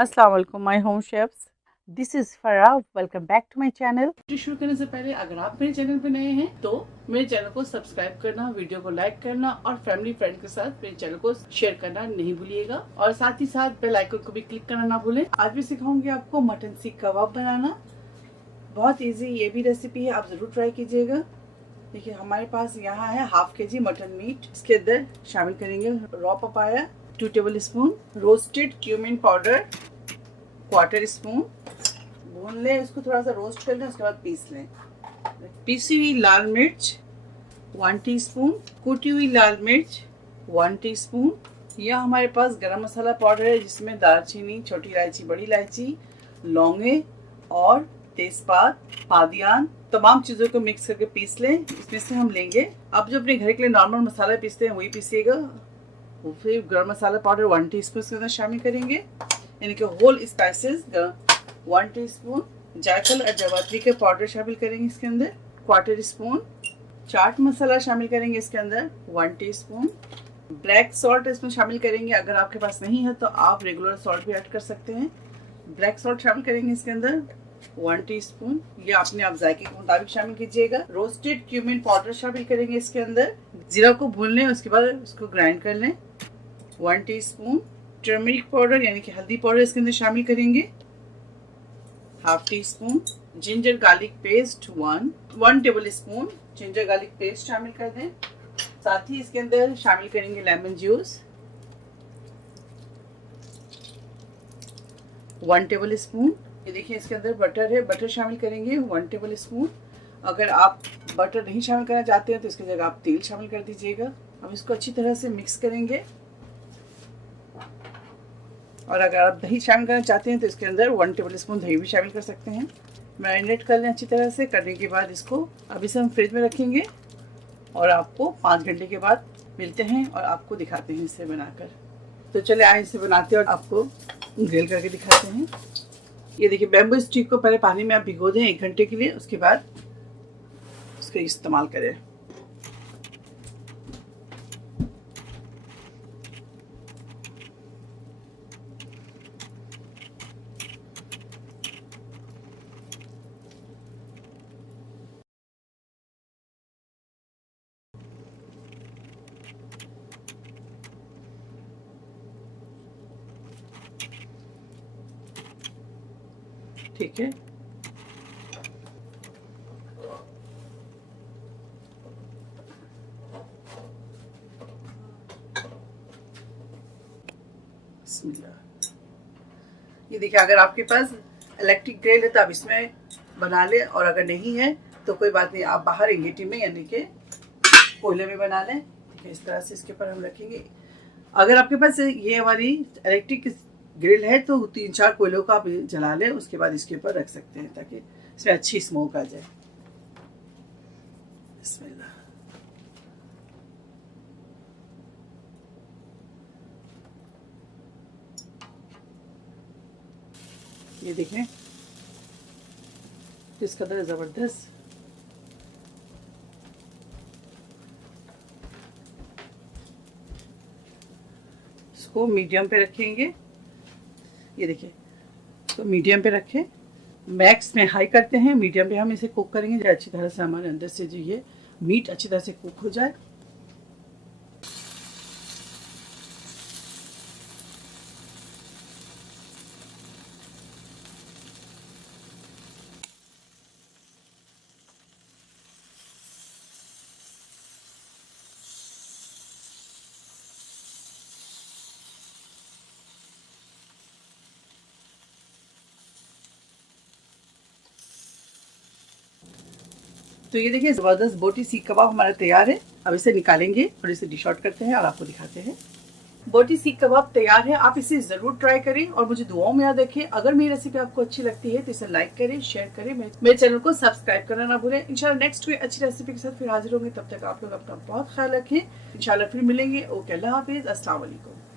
अस्सलाम वालेकुम my home chefs, this is Farah. Welcome back to my channel. शुरू करने से पहले अगर आप मेरे चैनल पे नए हैं तो मेरे चैनल को सब्सक्राइब करना, वीडियो को लाइक करना और फैमिली फ्रेंड के साथ मेरे चैनल को शेयर करना नहीं भूलिएगा और साथ ही साथ बेल आइकन को भी क्लिक करना ना भूलें। आज भी सिखाऊंगी आपको मटन सीख कबाब बनाना। बहुत ईजी ये भी रेसिपी है, आप जरूर ट्राई कीजिएगा। देखिए हमारे पास यहाँ है हाफ के जी मटन मीट। इसके अंदर शामिल करेंगे raw papaya 2 table spoon, roasted cumin powder 1/4 spoon. भून लें इसको, थोड़ा सा रोस्ट कर लें, उसके बाद पीस लें। पीसी हुई लाल मिर्च 1 टीस्पून, कुटी हुई लाल मिर्च 1 टीस्पून। यह हमारे पास गरम मसाला पाउडर है जिसमें दालचीनी, छोटी इलायची, बड़ी इलायची, लौंगे और तेजपात, पादियान, तमाम चीज़ों को मिक्स करके पीस लें। इसमें से हम लेंगे, आप जो अपने घर के लिए नॉर्मल मसाला पीसते हैं वही पीसिएगा। फिर गरम मसाला पाउडर 1 टीस्पून इसके अंदर शामिल करेंगे, यानी कि होल स्पाइसेस 1 टीस्पून। जायफल और जावित्री के पाउडर शामिल करेंगे इसके अंदर 1/4 स्पून। चाट मसाला शामिल करेंगे इसके अंदर 1 टीस्पून। ब्लैक सॉल्ट इसमें शामिल करेंगे, अगर आपके पास नहीं है तो आप रेगुलर सॉल्ट भी ऐड कर सकते हैं। ब्लैक सॉल्ट शामिल करेंगे इसके अंदर 1 टीस्पून, या अपने आप जायके के मुताबिक शामिल कीजिएगा। रोस्टेड क्यूमिन पाउडर शामिल करेंगे इसके अंदर। जीरा को भून लें, उसके बाद उसको ग्राइंड कर लें 1 टीस्पून। टर्मरिक पाउडर यानी कि हल्दी पाउडर इसके अंदर शामिल करेंगे 1/2 teaspoon. Ginger garlic paste 1 table spoon ginger garlic paste शामिल कर दें। साथ ही इसके अंदर शामिल करेंगे लेमन जूस 1 टेबल स्पून। ये देखिए इसके अंदर बटर है, बटर शामिल करेंगे 1 टेबल स्पून। अगर आप बटर नहीं शामिल करना चाहते हैं तो इसकी जगह आप तेल शामिल कर दीजिएगा। अब इसको अच्छी तरह से मिक्स करेंगे, और अगर आप दही शामिल करना चाहते हैं तो इसके अंदर 1 टेबल स्पून दही भी शामिल कर सकते हैं। मैरिनेट कर लें अच्छी तरह से। करने के बाद इसको अब इसे हम फ्रिज में रखेंगे और आपको 5 घंटे के बाद मिलते हैं और आपको दिखाते हैं इसे बनाकर। तो चले आए इसे बनाते हैं और आपको ग्रिल करके दिखाते हैं। ये देखिए बैम्बू स्टिक को पहले पानी में आप भिगो दें 1 घंटे के लिए, उसके बाद उसका इस्तेमाल करें। ठीक है, ये देखिए अगर आपके पास इलेक्ट्रिक ग्रिल है तो आप इसमें बना लें, और अगर नहीं है तो कोई बात नहीं, आप बाहर इंगेटी में यानी कि कोयले में बना लें। ठीक है, इस तरह से इसके ऊपर हम रखेंगे। अगर आपके पास ये हमारी इलेक्ट्रिक ग्रिल है तो 3-4 कोयलों का आप जला लें, उसके बाद इसके ऊपर रख सकते हैं ताकि इसमें अच्छी स्मोक आ जाए। बिस्मिल्लाह। ये देखें किस कदर ज़बरदस्त। इसको मीडियम पे रखेंगे। ये देखिए तो मीडियम पे रखें, मैक्स में हाई करते हैं, मीडियम पे हम इसे कुक करेंगे जो अच्छी तरह से हमारे अंदर से जो ये मीट अच्छी तरह से कुक हो जाए। तो ये देखिए ज़बरदस्त बोटी सीख कबाब हमारा तैयार है। अब इसे निकालेंगे और इसे डिश आउट करते हैं और आपको दिखाते हैं। बोटी सीख कबाब तैयार है, आप इसे ज़रूर ट्राई करें और मुझे दुआओं में याद रखें। अगर मेरी रेसिपी आपको अच्छी लगती है तो इसे लाइक करें, शेयर करें, मेरे चैनल को सब्सक्राइब करना ना भूलें। इंशाल्लाह नेक्स्ट कोई अच्छी रेसिपी के साथ फिर हाजिर होंगे, तब तक आप लोग अपना बहुत ख्याल रखें। इंशाल्लाह फिर मिलेंगे। ओके, अल्लाह हाफिज़, अस्सलाम वालेकुम।